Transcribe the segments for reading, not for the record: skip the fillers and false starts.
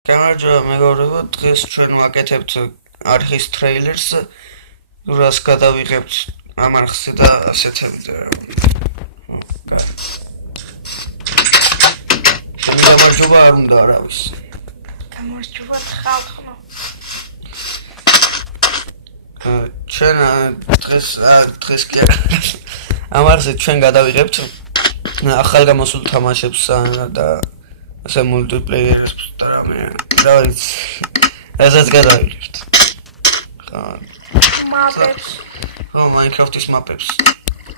გამარჯობა მეგობრებო, დღეს ჩვენ ვაკეთებთ არხის ტრეილერს, რას გადავიღებთ ამ არხზე და ასეთები რა. გამარჯობა არ უნდა არავის. გამარჯობა ხალხო. ჩვენ დღეს კი ამ არხზე ჩვენ გადავიღებთ ახალგამოსულ თამაშებს და ასე მულტიპლეიერს და რა ვიცი, რასაც გადავიღებთ. მაპებს. ხო, Minecraft-ის მაპებს.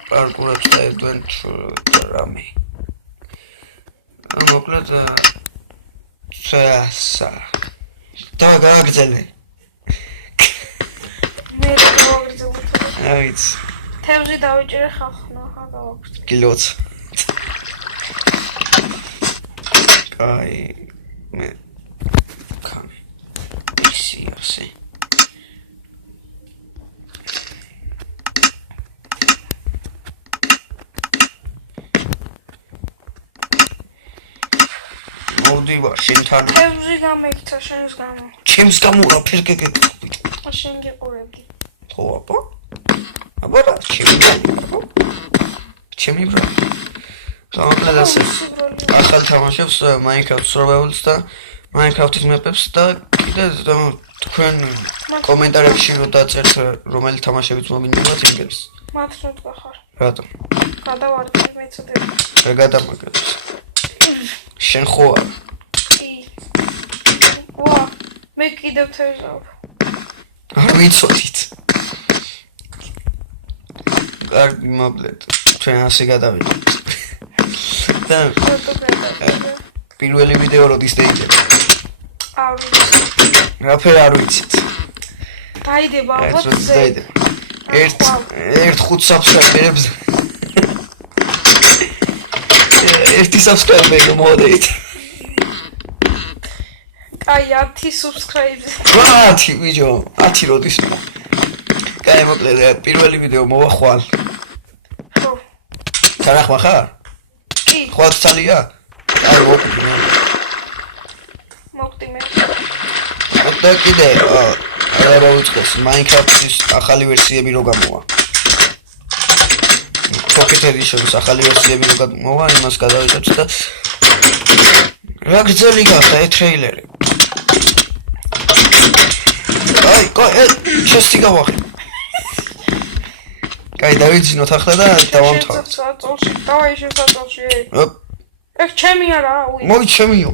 პარკურებს და adventure რამე. მოკლედ და გააგრძელე. მე გავაგრძელებ. რა ვიცი. თევზი დავიჭერე ხალხო, ხა გავაგრძელე. კილოც. Ai, me come. I see. მოდი ვარ შენთან. თევზი გამექცა შენს გამო. ჩემს გამო რა ფერკე გეკითხები. შენ გიყურებდი. ხო აბა? აბა რა ჩემი ბრა. სამკლასე ახალ თამაშებს Minecraft Survival-ს და Minecraft-ის map-ებს და კიდე თქვენ კომენტარებში რო დაწერთ რომელი თამაშებიც მომინდათ იმგებს. მათ რა თქვახარ? რატომ? გადავარდი მეცოდები. რა გადამაგდეთ? შენ ხო არ? კი. ვა, მე კიდევ თევზავ. არ ვიცოდით. კარგი მოკლედ ჩვენ ასე გადავიდეთ. პირველი ვიდეო როდის დაიჭერა? არ ვიცი. რაფერ არ ვიცით. დაიდება ალბათ ზე. ერთ 5 subscribe-ებს. ერთი subscribe-ები მოდით. კაი 10 subscribe-ზე. 10 ვიჯო, 10 როდის. კაი მოკლედ პირველი ვიდეო მოვახვალ. ხო. თანახმა ხარ? კი. ხვალ ცალია? აი მოკვდი. მოკვდი მე. და კიდე რა ვიცხოს Minecraft-ის ახალი ვერსიები რო გამოვა. Pocket Edition-ის ახალი ვერსიები რო გამოვა, იმას გადავიღებთ და რა გრძელი გახდა ტრეილერი. აი, ჩესტი გავახე. კაი, დავიძინოთ ახლა და დავამთავროთ. დავაი შესაძლოა. ეხ ჩემი არა, უი. მოი ჩემიო.